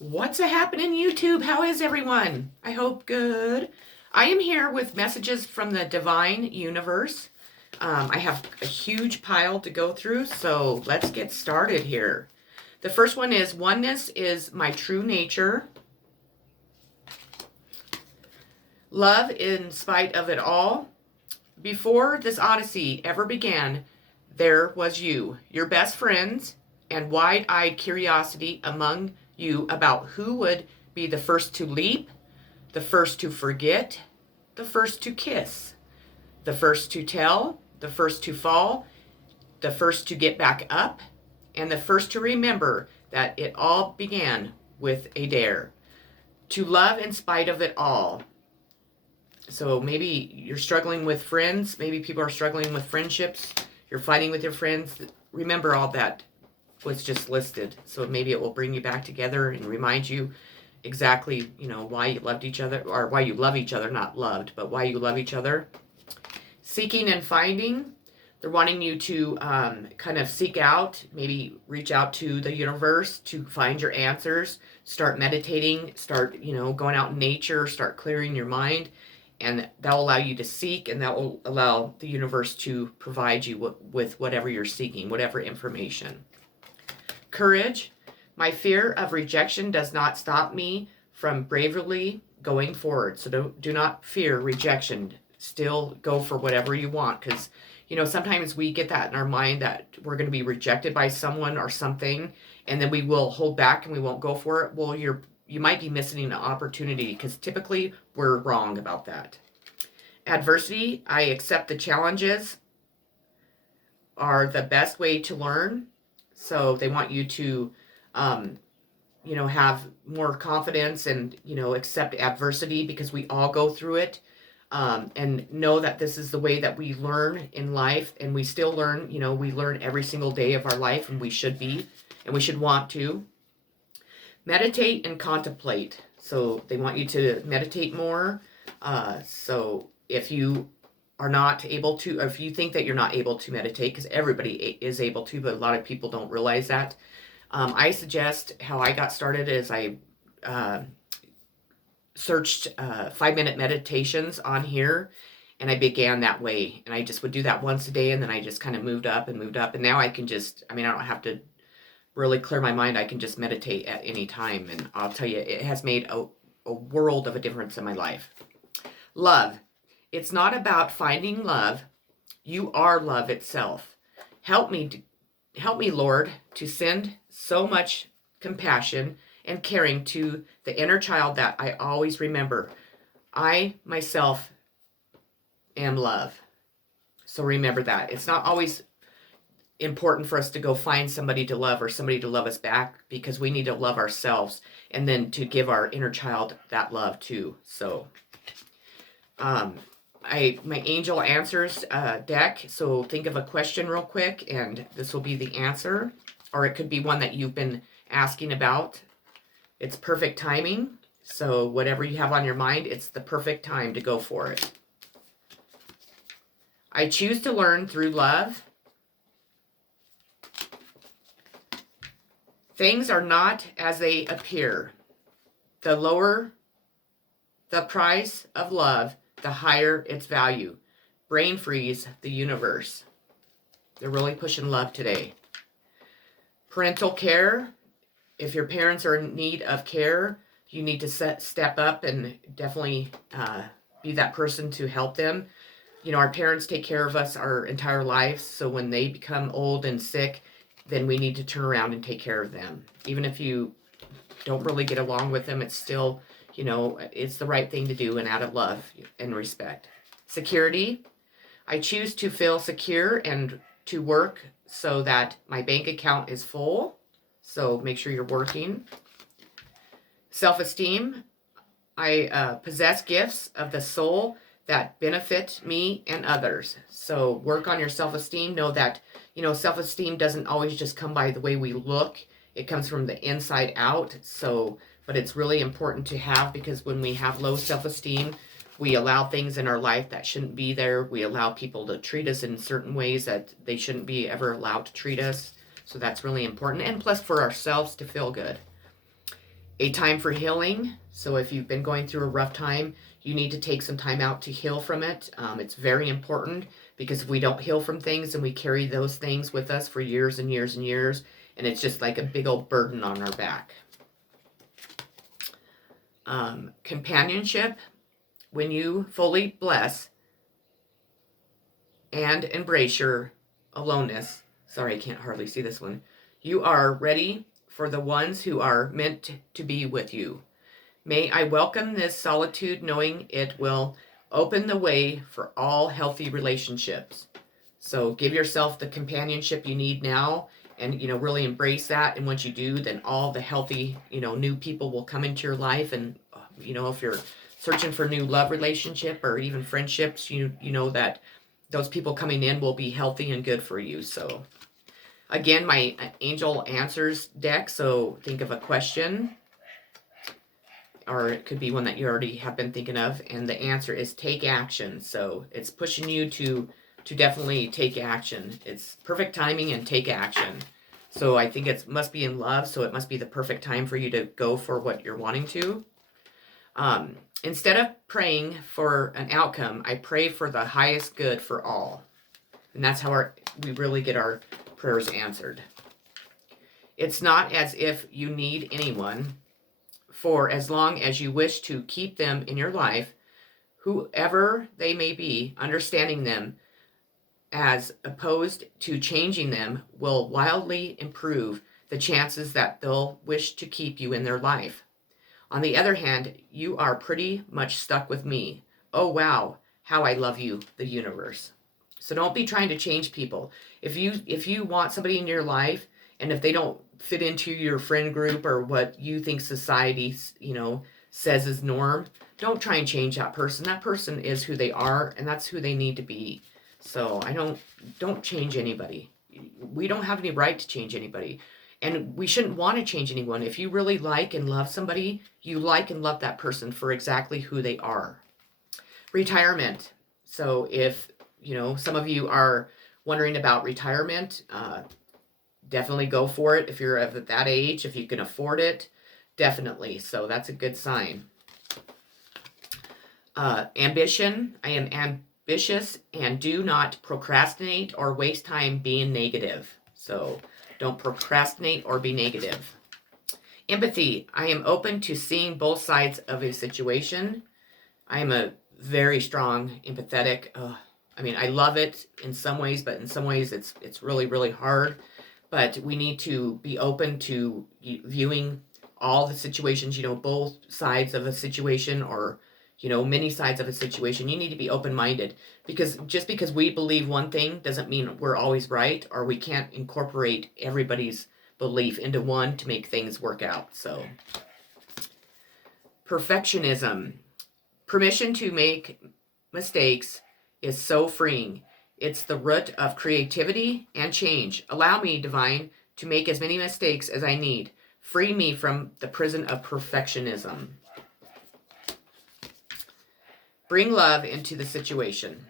What's a happening, YouTube? How is everyone? I hope good. I am here with messages from the divine universe. I have a huge pile to go through, so let's get started here. The first one is oneness is my true nature. Love in spite of it all. Before this odyssey ever began, there was you, your best friends, and wide-eyed curiosity among you about who would be the first to leap, the first to forget, the first to kiss, the first to tell, the first to fall, the first to get back up, and the first to remember that it all began with a dare. To love in spite of it all. So maybe you're struggling with friends. Maybe people are struggling with friendships. You're fighting with your friends. Remember all that was just listed. So maybe it will bring you back together and remind you exactly, why you loved each other, or why you love each other, not loved, but why you love each other. Seeking and finding. They're wanting you to kind of seek out, maybe reach out to the universe to find your answers. Start meditating, start, going out in nature, start clearing your mind. And that will allow you to seek, and that will allow the universe to provide you with whatever you're seeking, whatever information. Courage. My fear of rejection does not stop me from bravely going forward. So do not fear rejection. Still go for whatever you want, because sometimes we get that in our mind that we're going to be rejected by someone or something, and then we will hold back and we won't go for it. Well, you might be missing an opportunity, because typically we're wrong about that. Adversity. I accept the challenges are the best way to learn. So they want you to, have more confidence and, accept adversity, because we all go through it. And know that this is the way that we learn in life, and we still learn, we learn every single day of our life, and we should be, and we should want to. Meditate and contemplate. So they want you to meditate more. So if you are not able to, or if you think that you're not able to meditate, because everybody is able to, but a lot of people don't realize that. I suggest how I got started is I searched 5-minute meditations on here, and I began that way, and I just would do that once a day, and then I just kind of moved up, and now I can just, I don't have to really clear my mind. I can just meditate at any time, and I'll tell you, it has made a world of a difference in my life. Love. It's not about finding love. You are love itself. Help me, Lord, to send so much compassion and caring to the inner child that I always remember. I, myself, am love. So remember that. It's not always important for us to go find somebody to love or somebody to love us back, because we need to love ourselves and then to give our inner child that love too. So my angel answers deck. So think of a question real quick, and this will be the answer, or it could be one that you've been asking about. It's perfect timing. So whatever you have on your mind, it's the perfect time to go for it. I choose to learn through love. Things are not as they appear. The lower the price of love, the higher its value. Brain freeze the universe. They're really pushing love today. Parental care. If your parents are in need of care, you need to step up and definitely be that person to help them. Our parents take care of us our entire lives, so when they become old and sick, then we need to turn around and take care of them. Even if you don't really get along with them, it's still, it's the right thing to do, and out of love and respect. Security. I choose to feel secure and to work so that my bank account is full. So make sure you're working. Self-esteem. I possess gifts of the soul that benefit me and others. So work on your self-esteem. Know that, self-esteem doesn't always just come by the way we look. It comes from the inside out. So, but it's really important to have, because when we have low self-esteem, we allow things in our life that shouldn't be there. We allow people to treat us in certain ways that they shouldn't be ever allowed to treat us. So that's really important. And plus for ourselves to feel good. A time for healing. So if you've been going through a rough time, you need to take some time out to heal from it. It's very important, because if we don't heal from things, and we carry those things with us for years and years and years, and it's just like a big old burden on our back. Companionship. When you fully bless and embrace your aloneness, sorry, I can't hardly see this one, you are ready for the ones who are meant to be with you. May I welcome this solitude, knowing it will open the way for all healthy relationships. So give yourself the companionship you need now, and really embrace that. And once you do, then all the healthy new people will come into your life. And if you're searching for new love relationship or even friendships, you know that those people coming in will be healthy and good for you. So again, my angel answers deck. So think of a question, or it could be one that you already have been thinking of, and the answer is take action. So it's pushing you to definitely take action. It's perfect timing and take action. So I think it must be in love, so it must be the perfect time for you to go for what you're wanting to. Instead of praying for an outcome, I pray for the highest good for all. And that's how we really get our prayers answered. It's not as if you need anyone, for as long as you wish to keep them in your life, whoever they may be, understanding them as opposed to changing them will wildly improve the chances that they'll wish to keep you in their life. On the other hand, you are pretty much stuck with me. Oh wow, how I love you, the universe. So don't be trying to change people. If you want somebody in your life, and if they don't fit into your friend group or what you think society, says is norm, don't try and change that person. That person is who they are, and that's who they need to be. So don't change anybody. We don't have any right to change anybody. And we shouldn't want to change anyone. If you really like and love somebody, you like and love that person for exactly who they are. Retirement. So if, some of you are wondering about retirement, definitely go for it. If you're of that age, if you can afford it, definitely. So that's a good sign. Ambition. I am ambitious and do not procrastinate or waste time being negative. So don't procrastinate or be negative. Empathy. I am open to seeing both sides of a situation. I am a very strong empathetic. I love it in some ways, but in some ways it's really, really hard. But we need to be open to viewing all the situations, both sides of a situation, or many sides of a situation. You need to be open-minded, because just because we believe one thing doesn't mean we're always right, or we can't incorporate everybody's belief into one to make things work out. So perfectionism. Permission to make mistakes is so freeing. It's the root of creativity and change. Allow me, divine, to make as many mistakes as I need. Free me from the prison of perfectionism. Bring love into the situation.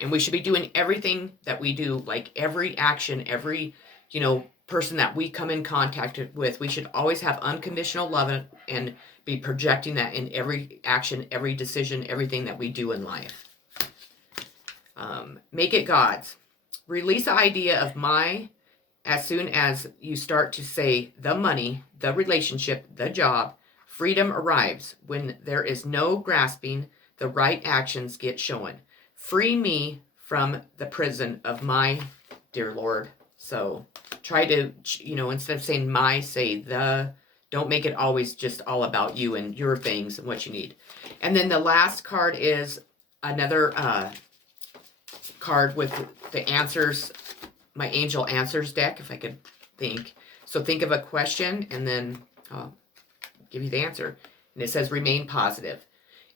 And we should be doing everything that we do, like every action, every, person that we come in contact with. We should always have unconditional love and be projecting that in every action, every decision, everything that we do in life. Make it God's. Release the idea of my as soon as you start to say the money, the relationship, the job. Freedom arrives when there is no grasping. The right actions get shown. Free me from the prison of my, dear Lord. So try to, instead of saying my, say the. Don't make it always just all about you and your things and what you need. And then the last card is another card with the answers, my angel answers deck, if I could think. So think of a question, and then I'll give you the answer. And it says remain positive.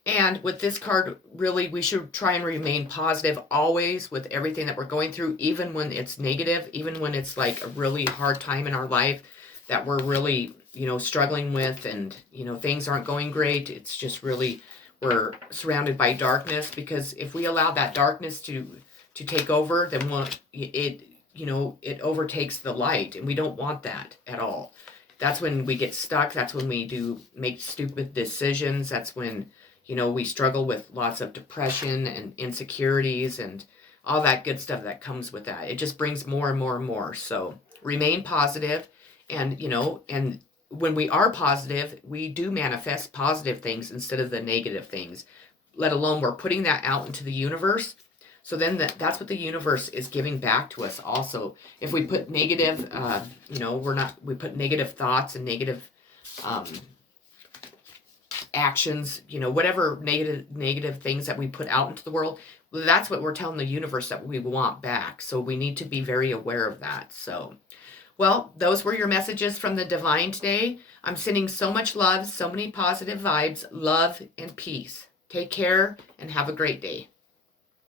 And with this card, really, we should try and remain positive always with everything that we're going through, even when it's negative, even when it's like a really hard time in our life that we're really, struggling with, and, things aren't going great. It's just really, we're surrounded by darkness, because if we allow that darkness to take over, then it overtakes the light, and we don't want that at all. that's when we get stuck. That's when we do make stupid decisions. That's when, we struggle with lots of depression and insecurities and all that good stuff that comes with that. It just brings more and more and more. So remain positive, and when we are positive, we do manifest positive things instead of the negative things, let alone we're putting that out into the universe. So then that's what the universe is giving back to us also. If we put negative, we put negative thoughts and negative um, actions, whatever negative things that we put out into the world, well, that's what we're telling the universe that we want back. So we need to be very aware of that. So, well, those were your messages from the divine today. I'm sending so much love, so many positive vibes, love and peace. Take care and have a great day.